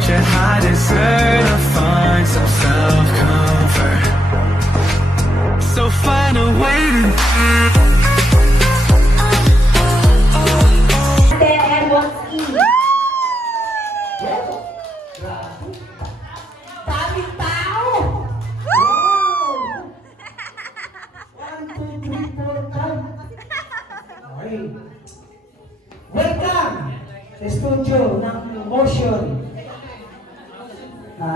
want you, I deserve to find some self-comfort. So find a way to welcome sa studio ng Motion.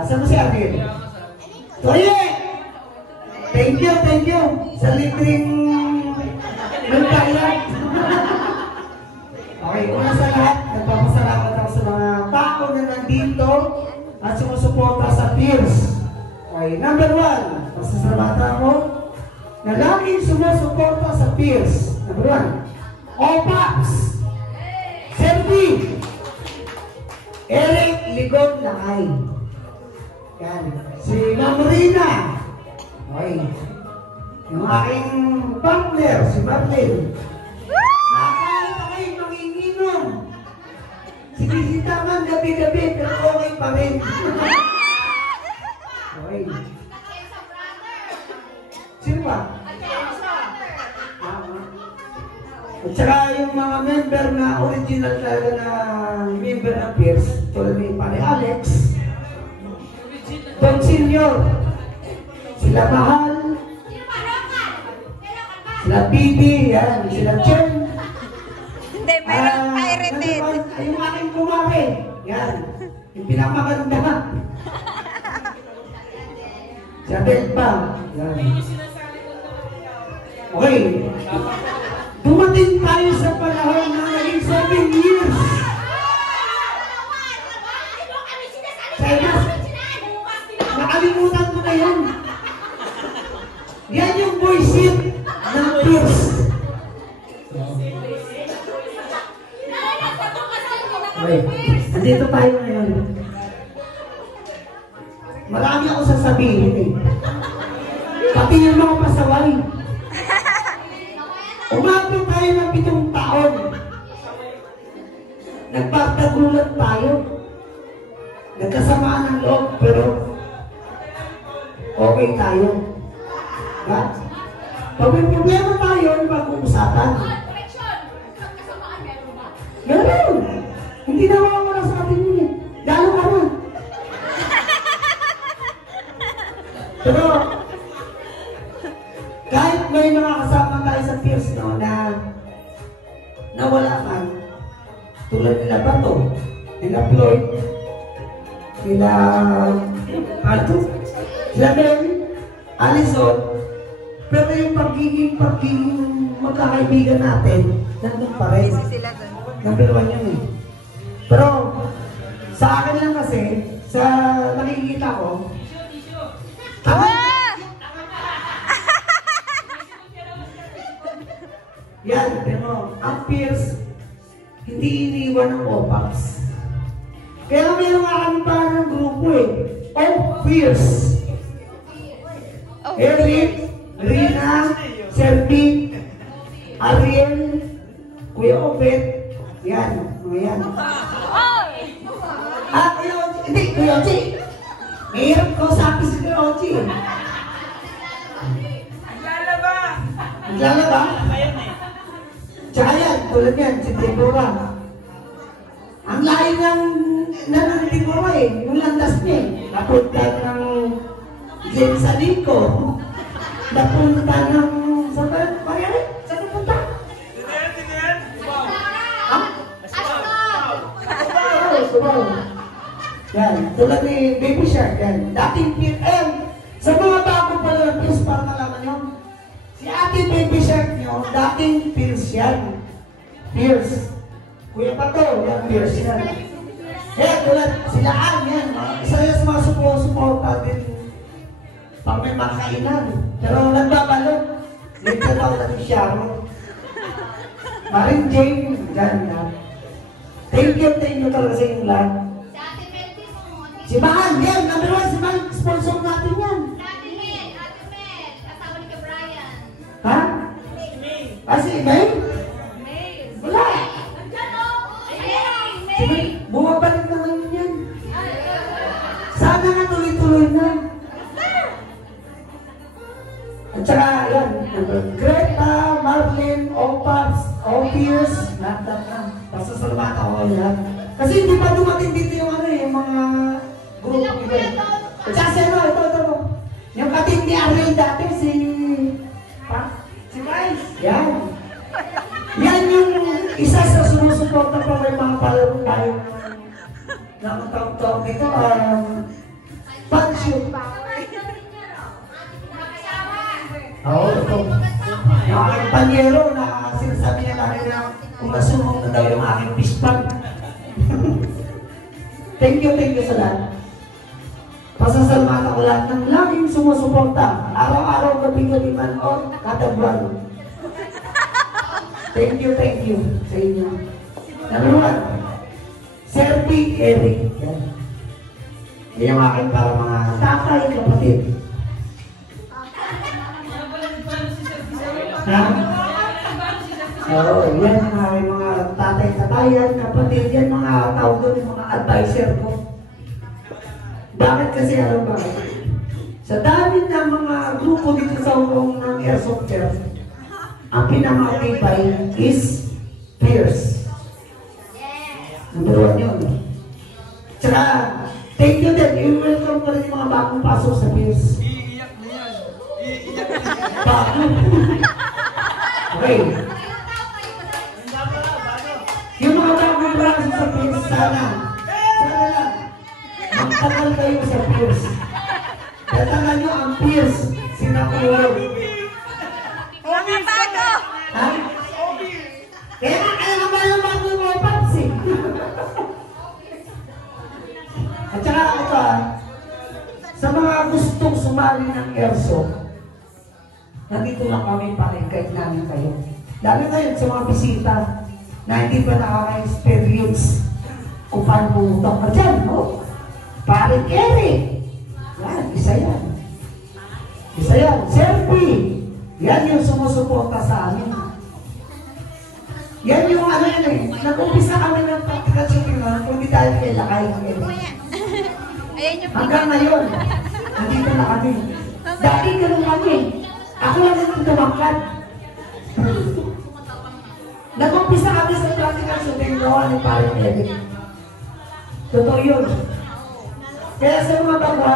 Saan mo si Arvin? Toye! Thank you sa libreng nagpayag. Okay, una sa lahat, nagpapasalamat ako sa mga tao na nandito at sumusuporta sa Pierce. Okay, number 1, pasasalamatan ako na laging sumusuporta sa Pierce. Number 1, Opaps, Serpi, Eric Ligon Lakay. Yan, si Ma'am Rina. Okay. Yung aking partner, si Marlene. Nakakita kayo manginginom. Sinisita man gabi-gabi, pero okay pa rin. Okay. Sino ba? At saka yung mga member na original talaga na member ng Pierce, tulad ni Pare Alex, Don Senior, sila Mahal, sila Bibi, yan, sila Chen. Hindi, mayroong pirated. Yung aking kumare, yan, yung pinakamaganda. Siya Belpa, yan. Okay. Dumating tayo sa panahon na naging 7 years. Nakalimutan ko na yan. Yan yung voice sheet ng Pierce. Okay. Andito tayo ngayon. Marami ako sasabihin eh. Pati yung mga pasaway. Umabot tayo ng 7 taon. Nagpagtagulat tayo. Nagkasamaan ng loob, pero okay tayo. Diba? Pag may problema tayo, mag-uusapan. Meron! Hindi nawawala sa atin yun eh. Lalo ka na. Pero, kahit may mga kasama tayo sa Pierce, no, na nawala ka, tulad nila Bato, nila Floyd, nila Alto, sila Mary, Alison, pero yung pagiging magkakaibigan natin, nandun pa rin. Number 1 yun eh. Pero, sa akin lang kasi, sa nakikita ko, yan, pero ang Pierce, hindi iniwan ng Opaps. Kaya may mga kami pa ng grupo eh. Pierce. Eric, Rina, Serpi, Ariel, Kuya Obet, yan, mga yan. Kuya Ochi, hindi, Kuya Ochi. Mahirap ko sa akin si Kuya Ochi. Naglalaba? Tsaka yan, tulad yan, si Deborah. Ang layo ng Deborah eh, yung landas niya eh. Napunta ng Glen Salico. Napunta ng... Saan ba? Mariari? Saan napunta? Tiner? Ha? Subaw. Yan, tulad ni Baby Shark yan. Dating PM. Sa mga bago pala ng Pierce, para malaman nyo. Si Ate Baby Shark nyo, dating Pierce yan. Pierce. Kuya Pato, yan Pierce yan. Eh, tulad sila yan. Isa yan sa mga suporta din. Pag may makainan. Pero nagbabalot. Dito daw natin siya. Maring Jane, dyan na. Thank you talaga sa inyong lahat. Si Mahal, yan. Number 1, si Mahal. Sponsor natin yan. Ha? Si May? Wala. Bumabalik na ngayon yan. kayo lahat. Kasi hindi pa dumating dito yung ano eh, yung mga grupo iba. Tsaka si ano, ito. Yung kapatid ni Ariel dati, si Bryce. Yan. Yan yung isa sa sumusuporta pa may mga palaro tayo ng tawag dito, panshoot. Oo, ito. Yung aking panyero na sinasabi niya namin na kung nasumong na daw yung aking fishpan. Thank you sa lahat. Pasasalamatan ko lahat ng laging sumusuporta. Araw-araw, gabi-gabi man o kada buwan. Thank you sa inyo. Number one, Sir P. Eric. Yan. Yan yung aking para mga tatay, kapatid. Ha? Oo, yan ang aking mga tatay, katayan, kapatid. Yan mga tawag doon, yung mga advisor ko. Bakit kasi alam ba? Sa dami ng mga grupo dito sa Hong ng Airsofters, ang pinaka-occupied is Pierce. Number one yun. Tsaka, thank you din. I-welcome ko rin yung mga bagong pasok sa Pierce. Iiyak na yan. Iiyak na yan. Bago. Okay. Yung mga bagong pasok sa Pierce, sana lang, magtagal kayo sa Pierce. Datangan nyo ang Pierce, sinakulog. Mga bago! Ha? Kaya nga ba yung bago mo, Papsi? At saka ito sa mga gustong sumali ng airsoft, nandito lang kami para kahit namin kayo. Dami kayo sa mga bisita na hindi pa nakaka-experience kung paano pumutok ka dyan, no? Pare Kerry. Yan, isa yan. Selfie. Yan yung sumusuporta sa amin. Yan yung ano yun eh. Nag-umpisa kami ng practical shooting na kung di tayo kailakay. Ayan yung Hanggang ngayon, nandito na kami. Dati ganun kami. Ako lang yung tumangkat. Nag-umpisa kami sa practical shooting gawa ni Pare Eric. Totoo yun. Kaya sa mga baba,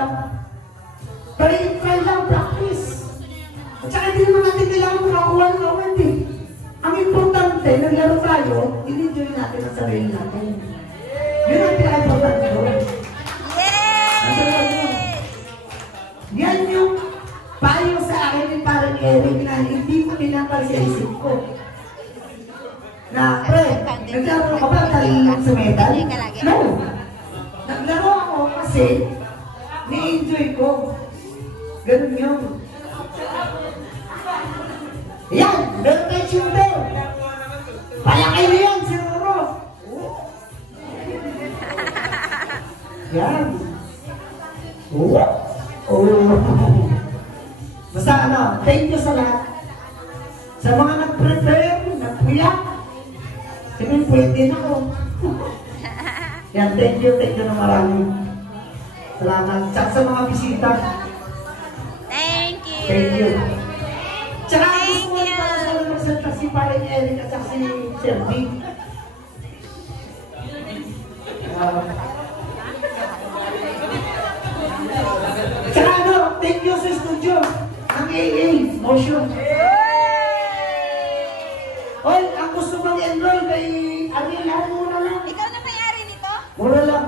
try lang practice. At saka hindi naman natin kailangan makakuha ng award eh. Ang importante, naglaro tayo, in-enjoy natin ang sarili natin. Yun ang pinaka-importante ko. Yay! Yan yung payo sa akin ni Parang Eric na hindi ko tinanggal sa isip ko. Na, pre, naglaro ka ba tayo sa medal? No! Naglaro ako kasi ni-enjoy ko. Ganun yun. Yan! Meron tayo shooter! Palakay mo yan, siguro! Yan! Basta ano, thank you sa lahat. Sa mga nag-prepare, nag-puyak. Sabihin, pwede na ako. Yan, thank you na marami. Salamat. Tsaka sa mga bisita. Thank you! Thank you. Tsaka Thank gusto ko you. para sa magsalita si Parang Eric at saka si Shelby. Tsaka ano, thank you sa studio ng AA Motion. Oy, ang gusto mag-enroll kay Ariel, mura lang. Ikaw na may-ari nito? Mura lang.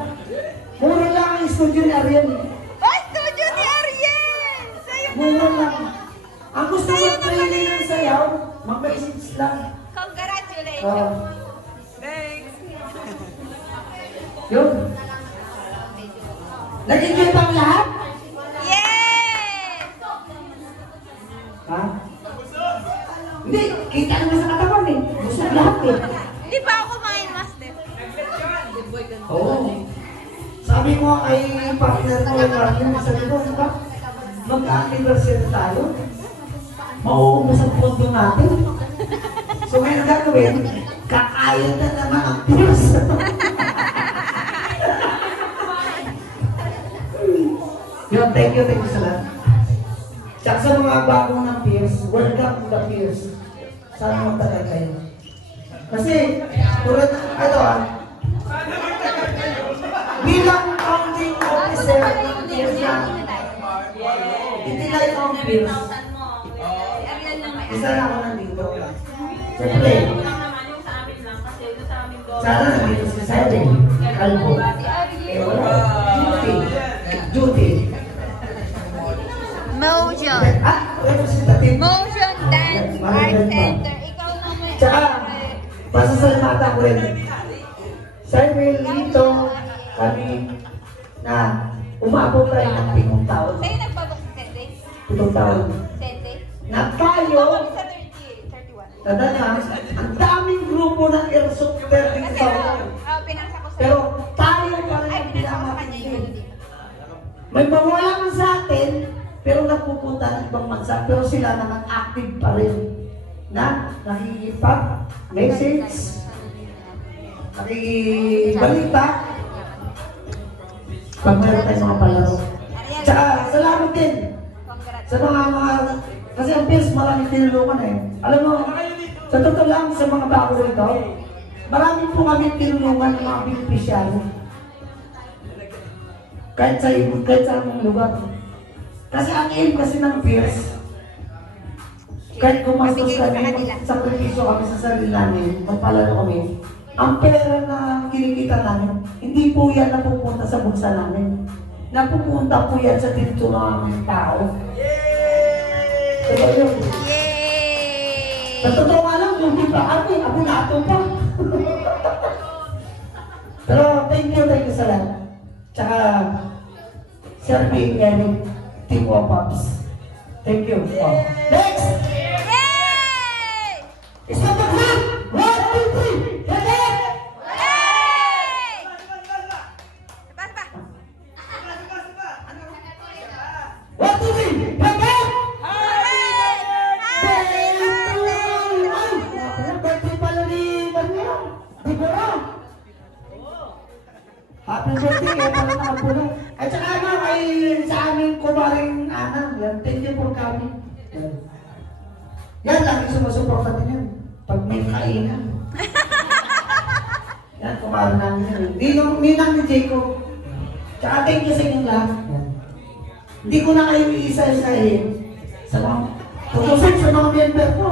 Mura lang ang studio ni Ariel. Oh, studio ni Ariel! Sa'yo Mura na! lang. Ang gusto mag-training ng sayaw, mag-message lang. Congratulations! Thanks! Yun. Nag-enjoy ba ang lahat? Yes! Ha? Hindi, kita naman sa katawan eh. Gusto lahat eh. Di ba ako kumain, Master? Oo. Sabi mo ay partner ko yung partner. Sabi ko, di ba? Magka-anniversary tayo. Mauubos ang pondo natin. So ngayon gagawin, kakain na naman ang Pierce. Yun, thank you sa lahat. Tsaka sa mga bagong ng Pierce, welcome to the Pierce. Sana magtagal kayo. Kasi, tulad ng, bilang counting officer ng Pierce na, hindi lang yung Pierce. Isa lang ako nandito. Siyempre, sana nandito si Sally, Calvo. Eh wala, Duty. Motion. Representative. Motion Dance Art Center. Ikaw naman. Tsaka, pasasalamatan ko rin. Samuel, dito kami na umabot tayo ng 7 taon. Sa'yo nagpabok sa Sente? 7 taon. Sente? Na tayo, Sa 31. nadala, ang daming grupo ng Airsoft 30 Kasi, taon. pinasa ko sa'yo. Pero tayo pa rin Ay, ang pinasa ko sa kanya yung pinakamatindi. dito. May mawala man sa atin, pero napupunta ng ibang bansa, pero sila naman active pa rin. Na nakikipag message, nakikibalita, pag meron tayong mga palaro. Tsaka, salamat din sa mga, kasi ang Pierce maraming tinulungan eh. Alam mo, sa totoo lang sa mga bago rito, marami po kami tinulungan ng mga beneficiary. Kahit sa among lugar. Kasi ang aim kasi ng Pierce, kahit gumastos kami, sakripisyo kami sa sarili namin, magpalaro kami, ang pera na kinikita namin, hindi po yan napupunta sa bulsa namin. Napupunta po yan sa tinto ng aming tao. Totoo yun. Yay! Sa totoo nga lang, hindi pa kami, abulato pa. Pero thank you sa lahat. Tsaka, Sir Bing and Team Pops. Thank you. Oh. Next! Yay! Stop the clock! 1, 2, 3! Get it! Yay! Diba, diba? 1, 2, 3! Get it! Birthday pala ni Maria. Di ba ra? Happy birthday, kaya pala nakapula. At saka ano, ay sa aming kumaring Ana, yan, thank you for coming. Yan lang yung sumusuporta din yan. Pag may kainan. Yan, kumarin namin yan. Ninang ni Jacob. Tsaka thank you sa inyong lahat. Yan. Hindi ko na kayo isa-isahin sa mga tutusin sa mga member ko.